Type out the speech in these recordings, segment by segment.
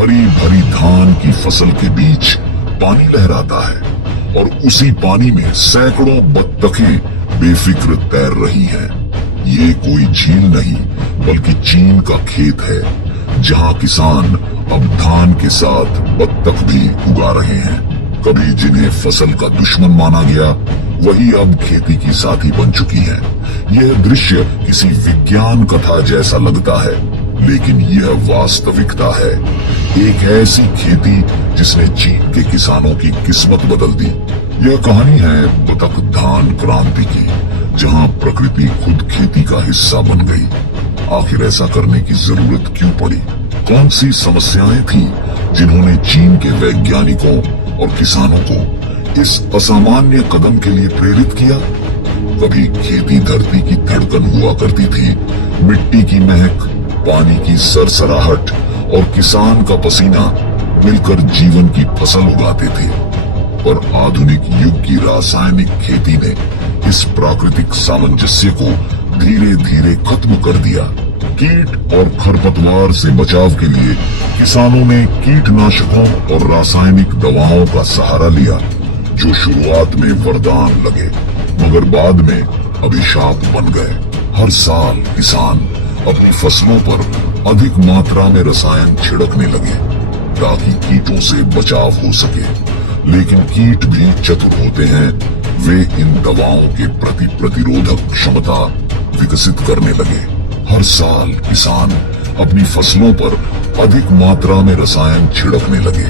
हरी भरी धान की फसल के बीच पानी लहराता है और उसी पानी में सैकड़ों बत्तखें बेफिक्र तैर रही हैं। ये कोई झील नहीं बल्कि चीन का खेत है, जहां किसान अब धान के साथ बत्तख भी उगा रहे हैं। कभी जिन्हें फसल का दुश्मन माना गया, वही अब खेती की साथी बन चुकी है। यह दृश्य किसी विज्ञान कथा जैसा लगता है, लेकिन यह वास्तविकता है। एक ऐसी खेती जिसने चीन के किसानों की किस्मत बदल दी। यह कहानी है बतख धान क्रांति की, जहां प्रकृति खुद खेती का हिस्सा बन गई। आखिर ऐसा करने की जरूरत क्यों पड़ी? कौन सी समस्याएं थी जिन्होंने चीन के वैज्ञानिकों और किसानों को इस असामान्य कदम के लिए प्रेरित किया? कभी खेती धरती की धड़कन हुआ करती थी, मिट्टी की महक, पानी की सरसराहट और किसान का पसीना मिलकर जीवन की फसल उगाते थे। पर आधुनिक युग की रासायनिक खेती ने इस प्राकृतिक सामंजस्य को धीरे धीरे खत्म कर दिया। कीट और खरपतवार से बचाव के लिए किसानों ने कीटनाशकों और रासायनिक दवाओं का सहारा लिया, जो शुरुआत में वरदान लगे मगर बाद में अभिशाप बन गए। हर साल किसान अपनी फसलों पर अधिक मात्रा में रसायन छिड़कने लगे ताकि कीटों से बचाव हो सके, लेकिन कीट भी चतुर होते हैं। वे इन दवाओं के प्रति प्रतिरोधक क्षमता विकसित करने लगे। हर साल किसान अपनी फसलों पर अधिक मात्रा में रसायन छिड़कने लगे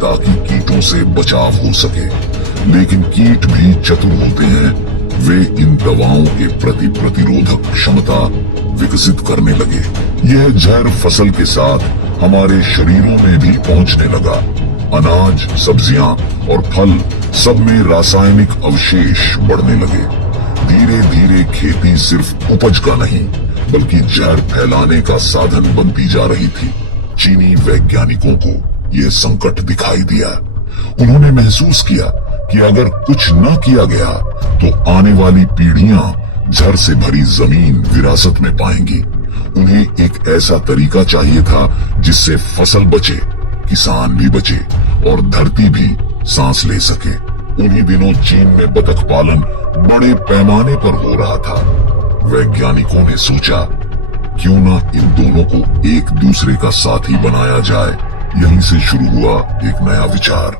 ताकि कीटों से बचाव हो सके, लेकिन कीट भी चतुर होते हैं। वे इन दवाओं के प्रति प्रतिरोधक क्षमता विकसित करने लगे। यह जहर फसल के साथ हमारे शरीरों में भी पहुंचने लगा। अनाज, सब्जियां और फल सब में रासायनिक अवशेष बढ़ने लगे। धीरे धीरे खेती सिर्फ उपज का नहीं बल्कि जहर फैलाने का साधन बनती जा रही थी। चीनी वैज्ञानिकों को यह संकट दिखाई दिया। उन्होंने महसूस किया कि अगर कुछ न किया गया तो आने वाली पीढ़ियां जहर से भरी जमीन विरासत में पाएंगी। उन्हें एक ऐसा तरीका चाहिए था जिससे फसल बचे, किसान भी बचे और धरती भी सांस ले सके। उन्हीं दिनों चीन में बतख पालन बड़े पैमाने पर हो रहा था। वैज्ञानिकों ने सोचा, क्यों न इन दोनों को एक दूसरे का साथी बनाया जाए। यहीं से शुरू हुआ एक नया विचार,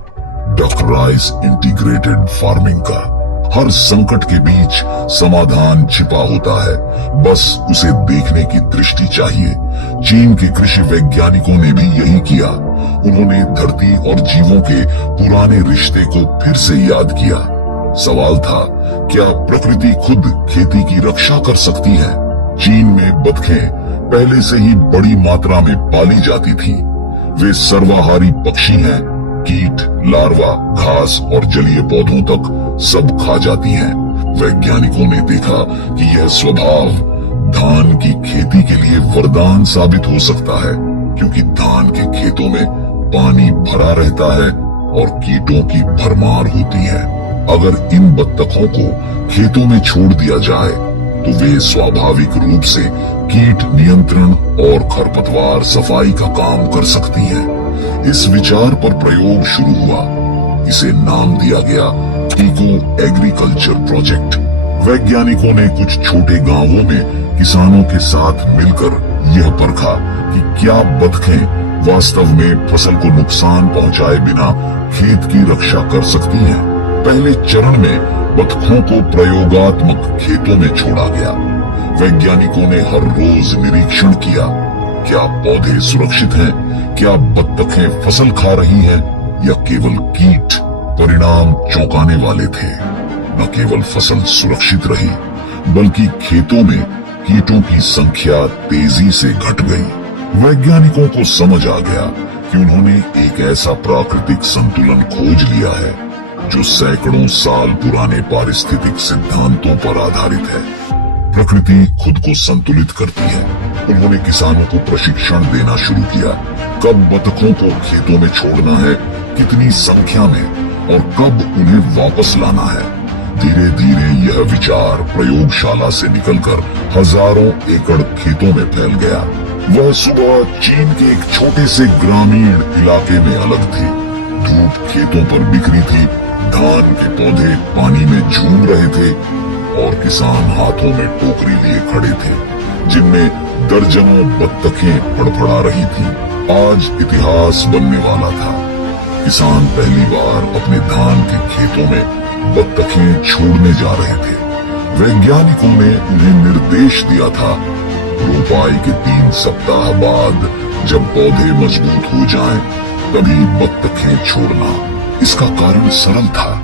डक राइस इंटीग्रेटेड फार्मिंग का। हर संकट के बीच समाधान छिपा होता है, बस उसे देखने की दृष्टि चाहिए। चीन के कृषि वैज्ञानिकों ने भी यही किया। उन्होंने धरती और जीवों के पुराने रिश्ते को फिर से याद किया। सवाल था, क्या प्रकृति खुद खेती की रक्षा कर सकती है? चीन में बतखें पहले से ही बड़ी मात्रा में पाली जाती थी। वे सर्वाहारी पक्षी हैं। कीट, लार्वा, घास और जलीय पौधों तक सब खा जाती हैं। वैज्ञानिकों ने देखा कि यह स्वभाव धान की खेती के लिए वरदान साबित हो सकता है, क्योंकि धान के खेतों में पानी भरा रहता है और कीटों की भरमार होती है। अगर इन बत्तखों को खेतों में छोड़ दिया जाए तो वे स्वाभाविक रूप से कीट नियंत्रण और खरपतवार सफाई का काम कर सकती हैं। इस विचार पर प्रयोग शुरू हुआ। इसे नाम दिया गया इको एग्रीकल्चर प्रोजेक्ट। वैज्ञानिकों ने कुछ छोटे गांवों में किसानों के साथ मिलकर यह परखा कि क्या बतखें वास्तव में फसल को नुकसान पहुंचाए बिना खेत की रक्षा कर सकती हैं। पहले चरण में बतखों को प्रयोगात्मक खेतों में छोड़ा गया। वैज्ञानिकों ने हर रोज निरीक्षण किया, क्या पौधे सुरक्षित हैं, क्या बत्तखें फसल खा रही हैं या केवल कीट। परिणाम चौंकाने वाले थे। न केवल फसल सुरक्षित रही बल्कि खेतों में कीटों की संख्या तेजी से घट गई। वैज्ञानिकों को समझ आ गया कि उन्होंने एक ऐसा प्राकृतिक संतुलन खोज लिया है जो सैकड़ों साल पुराने पारिस्थितिक सिद्धांतों पर आधारित है। प्रकृति खुद को संतुलित करती है। उन्होंने किसानों को प्रशिक्षण देना शुरू किया, कब बतखों को खेतों में छोड़ना है, कितनी संख्या में और कब उन्हें वापस लाना है। धीरे धीरे यह विचार प्रयोगशाला से निकलकर हजारों एकड़ खेतों में फैल गया। वह सुबह चीन के एक छोटे से ग्रामीण इलाके में अलग थी। धूप खेतों पर बिखरी थी, धान के पौधे पानी में झूम रहे थे और किसान हाथों में टोकरी लिए खड़े थे जिनमें दर्जनों बत्तखें फड़फड़ा रही थी। आज इतिहास बनने वाला था। किसान पहली बार अपने धान के खेतों में बत्तखें छोड़ने जा रहे थे। वैज्ञानिकों ने उन्हें निर्देश दिया था, रोपाई के 3 सप्ताह बाद जब पौधे मजबूत हो जाएं, तभी बत्तखें छोड़ना। इसका कारण सरल था।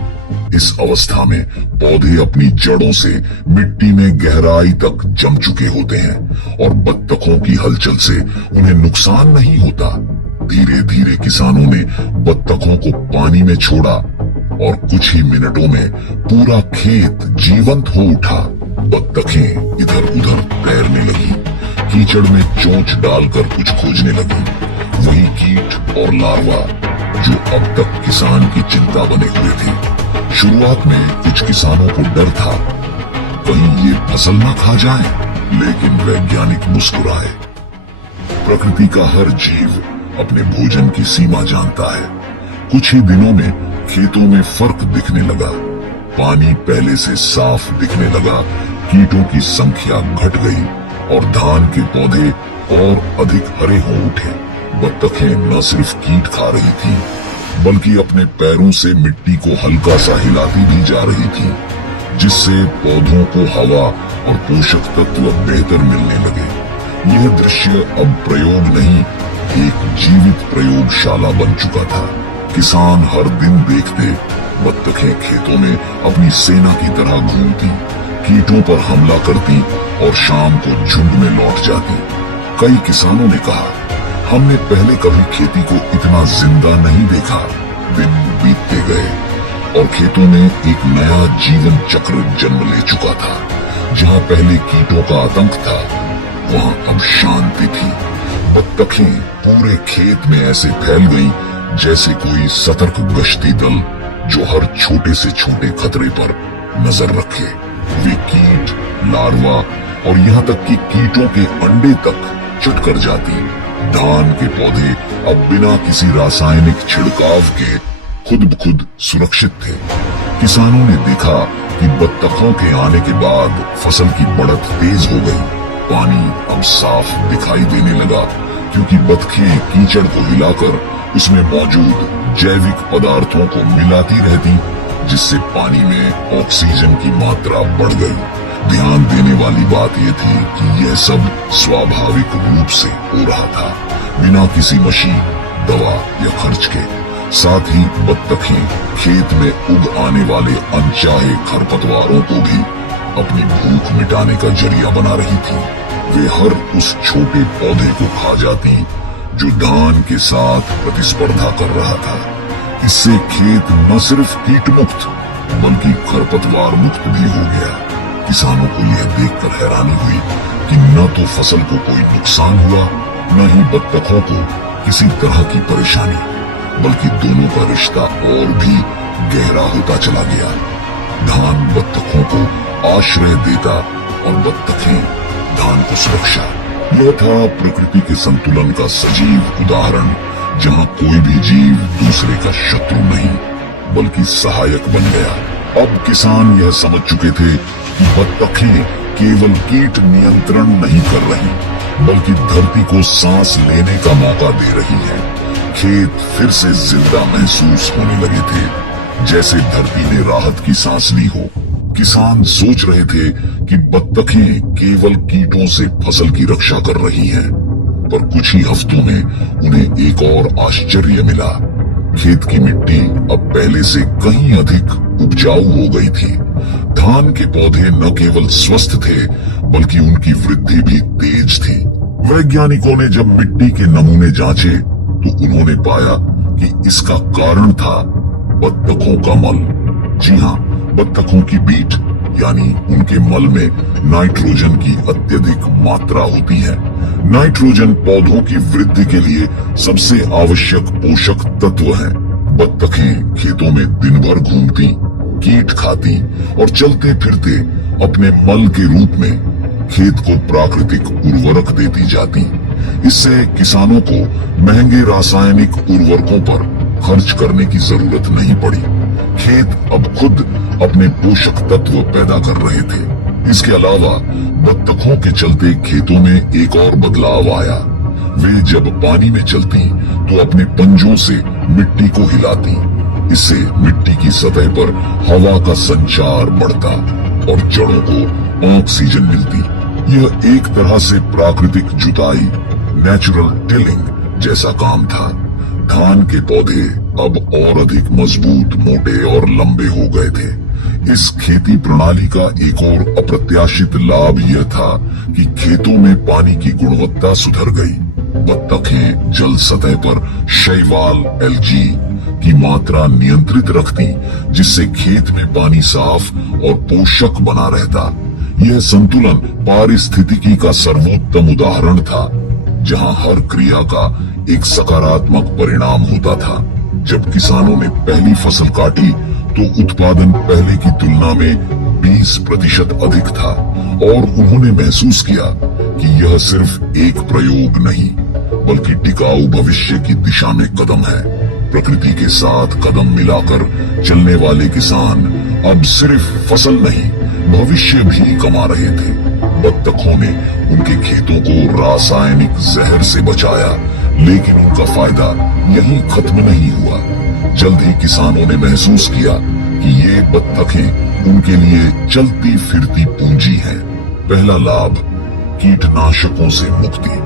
इस अवस्था में पौधे अपनी जड़ों से मिट्टी में गहराई तक जम चुके होते हैं और बत्तखों की हलचल से उन्हें नुकसान नहीं होता। धीरे धीरे किसानों ने बत्तखों को पानी में छोड़ा और कुछ ही मिनटों में पूरा खेत जीवंत हो उठा। बत्तखें इधर उधर तैरने लगी, कीचड़ में चोंच डालकर कुछ खोजने लगी। वही कीट और लार्वा जो अब तक किसान की चिंता बने हुए थे। शुरुआत में कुछ किसानों को डर था, कहीं ये फसल ना खा जाए, लेकिन वैज्ञानिक मुस्कुराए। प्रकृति का हर जीव अपने भोजन की सीमा जानता है। कुछ ही दिनों में खेतों में फर्क दिखने लगा। पानी पहले से साफ दिखने लगा, कीटों की संख्या घट गई और धान के पौधे और अधिक हरे हो उठे। बत्तखें न सिर्फ कीट खा रही थी, बल्कि अपने पैरों से मिट्टी को हल्का सा हिलाती भी जा रही थी, जिससे पौधों को हवा और पोषक तत्व बेहतर मिलने लगे। यह दृश्य अब प्रयोग नहीं, एक जीवित प्रयोगशाला बन चुका था। किसान हर दिन देखते, बत्तखें खेतों में अपनी सेना की तरह घूमती, कीटों पर हमला करती और शाम को झुंड में लौट जाती। कई किसानों ने कहा, हमने पहले कभी खेती को इतना जिंदा नहीं देखा। दिन बीतते गए और खेतों में एक नया जीवन चक्र जन्म ले चुका था। जहाँ पहले कीटों का आतंक था, वहाँ अब शांति थी। बत्तखें पूरे खेत में ऐसे फैल गईं जैसे कोई सतर्क गश्ती दल जो हर छोटे से छोटे खतरे पर नजर रखे। वे कीट, लार्वा और यहाँ तक कि कीटों के अंडे तक चट कर जाती। धान के पौधे अब बिना किसी रासायनिक छिड़काव के खुद ब खुद सुरक्षित थे। किसानों ने देखा कि बत्तखों के आने के बाद फसल की बढ़त तेज हो गई। पानी अब साफ दिखाई देने लगा क्योंकि बत्तखें कीचड़ को हिलाकर उसमें मौजूद जैविक पदार्थों को मिलाती रहती, जिससे पानी में ऑक्सीजन की मात्रा बढ़ गई। ध्यान देने वाली बात यह थी कि यह सब स्वाभाविक रूप से हो रहा था, बिना किसी मशीन, दवा या खर्च के। साथ ही बत्तखें खेत में उग आने वाले अनचाहे खरपतवारों को भी अपनी भूख मिटाने का जरिया बना रही थी। वे हर उस छोटे पौधे को खा जाती जो धान के साथ प्रतिस्पर्धा कर रहा था। इससे खेत न सिर्फ कीट मुक्त बल्कि खरपतवार मुक्त भी हो गया। किसानों को यह देखकर हैरानी हुई कि न तो फसल को कोई नुकसान हुआ, न ही बत्तखों को किसी तरह की परेशानी, बल्कि दोनों का रिश्ता और भी गहरा होता चला गया। धान बत्तखों को आश्रय देता और बत्तखें धान को सुरक्षा। यह था प्रकृति के संतुलन का सजीव उदाहरण, जहाँ कोई भी जीव दूसरे का शत्रु नहीं बल्कि सहायक बन गया। अब किसान यह समझ चुके थे कि बत्तखें केवल कीट नियंत्रण नहीं कर रही, बल्कि धरती को सांस लेने का मौका दे रही है। खेत फिर से जिंदा महसूस होने लगे थे, जैसे धरती ने राहत की सांस ली हो। किसान सोच रहे थे कि बत्तखें केवल कीटों से फसल की रक्षा कर रही हैं, पर कुछ ही हफ्तों में उन्हें एक और आश्चर्य मिला। खेत की मिट्टी अब पहले से कहीं अधिक उपजाऊ हो गई थी। धान के पौधे न केवल स्वस्थ थे, बल्कि उनकी वृद्धि भी तेज थी। वैज्ञानिकों ने जब मिट्टी के नमूने जांचे, तो उन्होंने पाया कि इसका कारण था बत्तखों का मल। जी हाँ, बत्तखों की बीट यानी उनके मल में नाइट्रोजन की अत्यधिक मात्रा होती है। नाइट्रोजन पौधों की वृद्धि के लिए सबसे आवश्यक पोषक तत्व है। बत्तखें खेतों में दिन भर घूमती, कीट खाती और चलते फिरते अपने मल के रूप में खेत को प्राकृतिक उर्वरक देती जाती। इससे किसानों को महंगे रासायनिक उर्वरकों पर खर्च करने की जरूरत नहीं पड़ी। खेत अब खुद अपने पोषक तत्व पैदा कर रहे थे। इसके अलावा बत्तखों के चलते खेतों में एक और बदलाव आया। वे जब पानी में चलती तो अपने पंजों से मिट्टी को हिलाती। इससे मिट्टी की सतह पर हवा का संचार बढ़ता और जड़ों को ऑक्सीजन मिलती। यह एक तरह से प्राकृतिक जुताई, नेचुरल टिलिंग जैसा काम था। धान के पौधे अब और अधिक मजबूत, मोटे और लंबे हो गए थे। इस खेती प्रणाली का एक और अप्रत्याशित लाभ यह था कि खेतों में पानी की गुणवत्ता सुधर गई। बत्तखें जल सतह पर शैवाल, एल्गी की मात्रा नियंत्रित रखती, जिससे खेत में पानी साफ और पोषक बना रहता। यह संतुलन पारिस्थितिकी का सर्वोत्तम उदाहरण था, जहां हर क्रिया का एक सकारात्मक परिणाम होता था। जब किसानों ने पहली फसल काटी तो उत्पादन पहले की तुलना में 20% अधिक था और उन्होंने महसूस किया कि यह सिर्फ एक प्रयोग नहीं, बल्कि टिकाऊ भविष्य की दिशा में कदम है। प्रकृति के साथ कदम मिलाकर चलने वाले किसान अब सिर्फ फसल नहीं, भविष्य भी कमा रहे थे। बत्तखों ने उनके खेतों को रासायनिक जहर से बचाया, लेकिन उनका फायदा यहीं खत्म नहीं हुआ। जल्द ही किसानों ने महसूस किया कि ये बत्तखें उनके लिए चलती फिरती पूंजी हैं। पहला लाभ, कीटनाशकों से मुक्ति।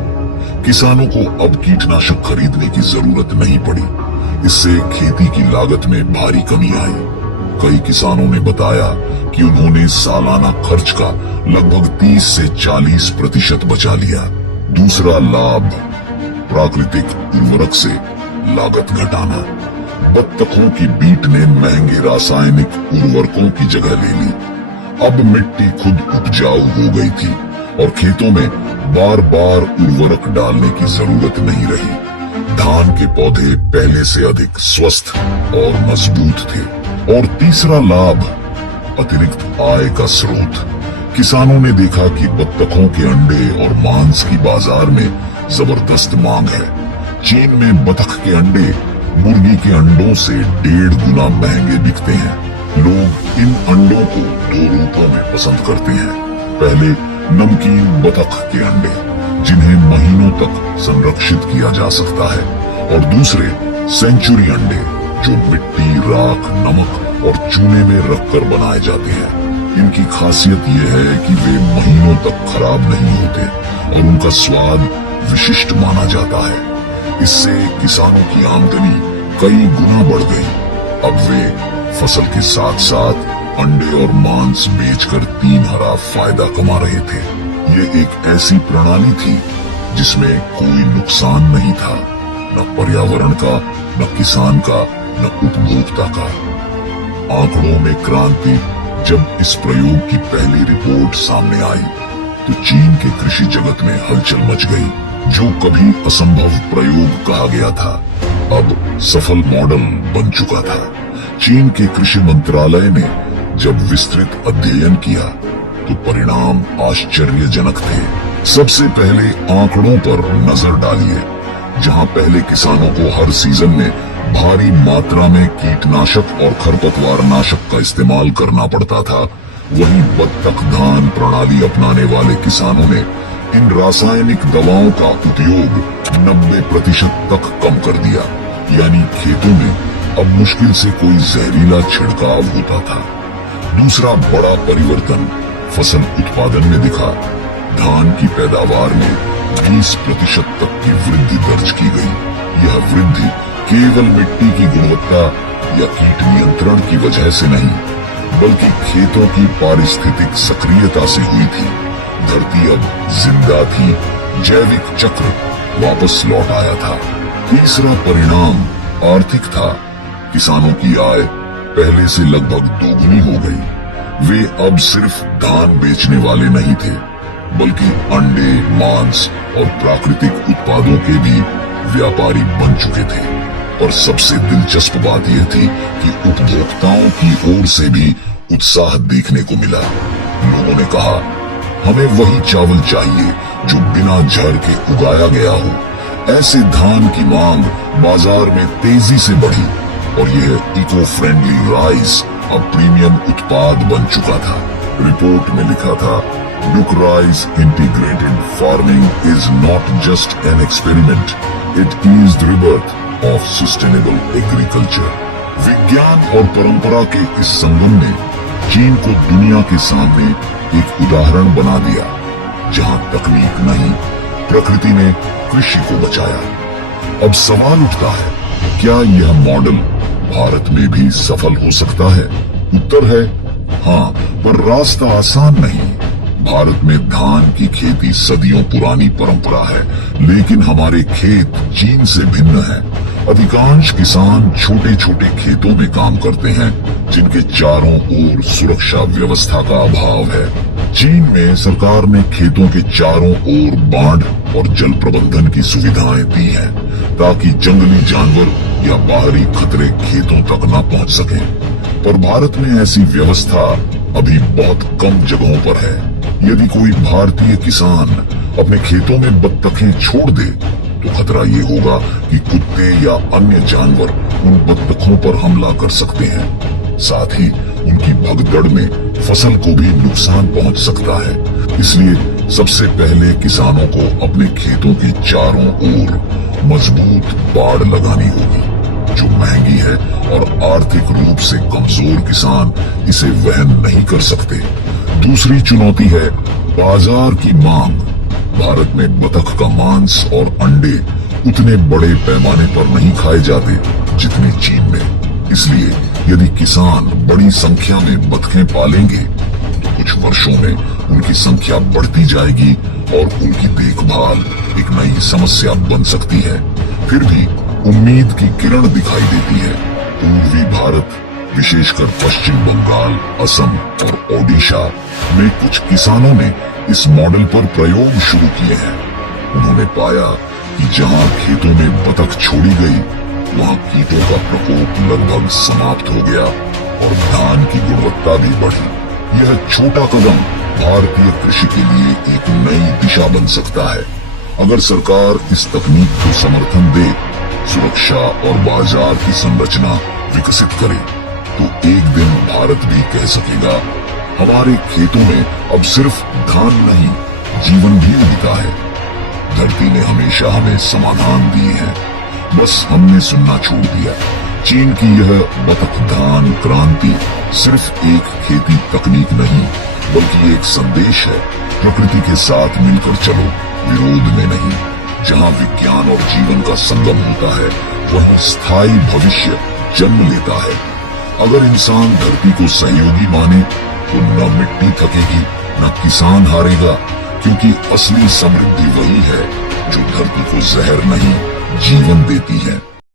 किसानों को अब कीटनाशक खरीदने की जरूरत नहीं पड़ी। इससे खेती की लागत में भारी कमी आई। कई किसानों ने बताया कि उन्होंने सालाना खर्च का लगभग 30 से 40% बचा लिया। दूसरा लाभ, प्राकृतिक उर्वरक से लागत घटाना। बत्तखों की बीट ने महंगे रासायनिक उर्वरकों की जगह ले ली। अब मिट्टी खुद उपजाऊ हो गई थी और खेतों में बार बार उर्वरक डालने की जरूरत नहीं रही। धान के पौधे पहले से अधिक स्वस्थ और मजबूत थे। और तीसरा लाभ, अतिरिक्त आय का स्रोत। किसानों ने देखा कि बत्तखों के अंडे और मांस की बाजार में जबरदस्त मांग है। चीन में बतख के अंडे मुर्गी के अंडों से 1.5 गुना महंगे बिकते हैं। लोग इन अंडों को 2 रूपों में पसंद करते हैं। पहले नमकीन बतख के अंडे, जिन्हें महीनों तक संरक्षित किया जा सकता है, और दूसरे सेंचुरी अंडे, जो मिट्टी, राख, नमक और चूने में रखकर बनाए जाते हैं। इनकी खासियत यह है कि वे महीनों तक खराब नहीं होते और उनका स्वाद विशिष्ट माना जाता है। इससे किसानों की आमदनी कई गुना बढ़ गई। अब वे फसल के साथ साथ अंडे और मांस बेचकर 3 फायदा कमा रहे थे। ये एक ऐसी प्रणाली थी जिसमें कोई नुकसान नहीं था, न पर्यावरण का, न किसान का, न उपभोक्ता का। आंकड़ों में क्रांति। जब इस प्रयोग की पहली रिपोर्ट सामने आई तो चीन के कृषि जगत में हलचल मच गई। जो कभी असंभव प्रयोग कहा गया था, अब सफल मॉडल बन चुका था। चीन के कृषि मंत्रालय ने जब विस्तृत अध्ययन किया तो परिणाम आश्चर्यजनक थे। सबसे पहले आंकड़ों पर नजर डालिए। जहां पहले किसानों को हर सीजन में भारी मात्रा में कीटनाशक और खरपतवार नाशक का इस्तेमाल करना पड़ता था, वहीं बत्तख धान प्रणाली अपनाने वाले किसानों ने इन रासायनिक दवाओं का उपयोग 90% तक कम कर दिया। यानी खेतों में अब मुश्किल से कोई जहरीला छिड़काव होता था। दूसरा बड़ा परिवर्तन फसल उत्पादन में दिखा। धान की पैदावार में 20% तक की वृद्धि दर्ज की गई। यह वृद्धि केवल मिट्टी की गुणवत्ता या कीट नियंत्रण की वजह से नहीं, बल्कि खेतों की पारिस्थितिक सक्रियता से हुई थी। धरती अब जिंदा थी, जैविक चक्र वापस लौट आया था। तीसरा परिणाम आर्थिक था। किसानों की आय पहले से लगभग दोगुनी हो गई। वे अब सिर्फ धान बेचने वाले नहीं थे, बल्कि अंडे, मांस और प्राकृतिक उत्पादों के भी व्यापारी बन चुके थे। और सबसे दिलचस्प बात यह थी कि उपभोक्ताओं की ओर से भी उत्साह देखने को मिला। लोगों ने कहा, हमें वही चावल चाहिए, जो बिना जड़ के उगाया गया हो। ऐसे धान की मांग बाजार में तेजी से बढ़ी और यह इको फ्रेंडली राइस अब प्रीमियम उत्पाद बन चुका था। रिपोर्ट में लिखा था, Nook Rice integrated farming is not just an experiment, it is the rebirth of sustainable agriculture। विज्ञान और परंपरा के इस संगम ने चीन को दुनिया के सामने एक उदाहरण बना दिया, जहां तकनीक नहीं, प्रकृति ने कृषि को बचाया। अब सवाल उठता है, क्या यह मॉडल भारत में भी सफल हो सकता है? उत्तर है हाँ, पर रास्ता आसान नहीं। भारत में धान की खेती सदियों पुरानी परंपरा है, लेकिन हमारे खेत चीन से भिन्न हैं। अधिकांश किसान छोटे छोटे खेतों में काम करते हैं, जिनके चारों ओर सुरक्षा व्यवस्था का अभाव है। चीन में सरकार ने खेतों के चारों ओर बाढ़ और जल प्रबंधन की सुविधाएं दी हैं, ताकि जंगली जानवर या बाहरी खतरे खेतों तक न पहुंच सके। पर भारत में ऐसी व्यवस्था अभी बहुत कम जगहों पर है। यदि कोई भारतीय किसान अपने खेतों में बत्तखें छोड़ दे, तो खतरा ये होगा कि कुत्ते या अन्य जानवर उन बत्तखों पर हमला कर सकते हैं। साथ ही उनकी भगदड़ में फसल को भी नुकसान पहुंच सकता है। इसलिए सबसे पहले किसानों को अपने खेतों के चारों ओर मजबूत बाड़ लगानी होगी, जो महंगी है और आर्थिक रूप से कमजोर किसान इसे वहन नहीं कर सकते। दूसरी चुनौती है बाजार की मांग। भारत में बतख का मांस और अंडे उतने बड़े पैमाने पर नहीं खाए जाते जितने चीन में। इसलिए यदि किसान बड़ी संख्या में बतखें पालेंगे, तो कुछ वर्षों में उनकी संख्या बढ़ती जाएगी और उनकी देखभाल एक नई समस्या बन सकती है। फिर भी उम्मीद की किरण दिखाई देती है। पूर्वी भारत, विशेषकर पश्चिम बंगाल, असम और ओडिशा में कुछ किसानों ने इस मॉडल पर प्रयोग शुरू किए हैं। उन्होंने पाया कि जहां खेतों में बतख छोड़ी गई, वहां कीटों का प्रकोप लगभग समाप्त हो गया और धान की गुणवत्ता भी बढ़ी। यह छोटा कदम भारतीय कृषि के लिए एक नई दिशा बन सकता है। अगर सरकार इस तकनीक को समर्थन दे, सुरक्षा और बाजार की संरचना विकसित करे, तो एक दिन भारत भी कह सकेगा, हमारे खेतों में अब सिर्फ धान नहीं, जीवन भी उगता है। धरती ने हमेशा हमें समाधान दिए हैं, बस हमने सुनना छोड़ दिया। चीन की यह बतख धान क्रांति सिर्फ एक खेती तकनीक नहीं, बल्कि एक संदेश है, प्रकृति के साथ मिलकर चलो, विरोध में नहीं। जहां विज्ञान और जीवन का संगम होता है, वहीं स्थायी भविष्य जन्म लेता है। अगर इंसान धरती को सहयोगी माने, तो न मिट्टी थकेगी, न किसान हारेगा, क्योंकि असली समृद्धि वही है जो धरती को जहर नहीं, जीवन देती है।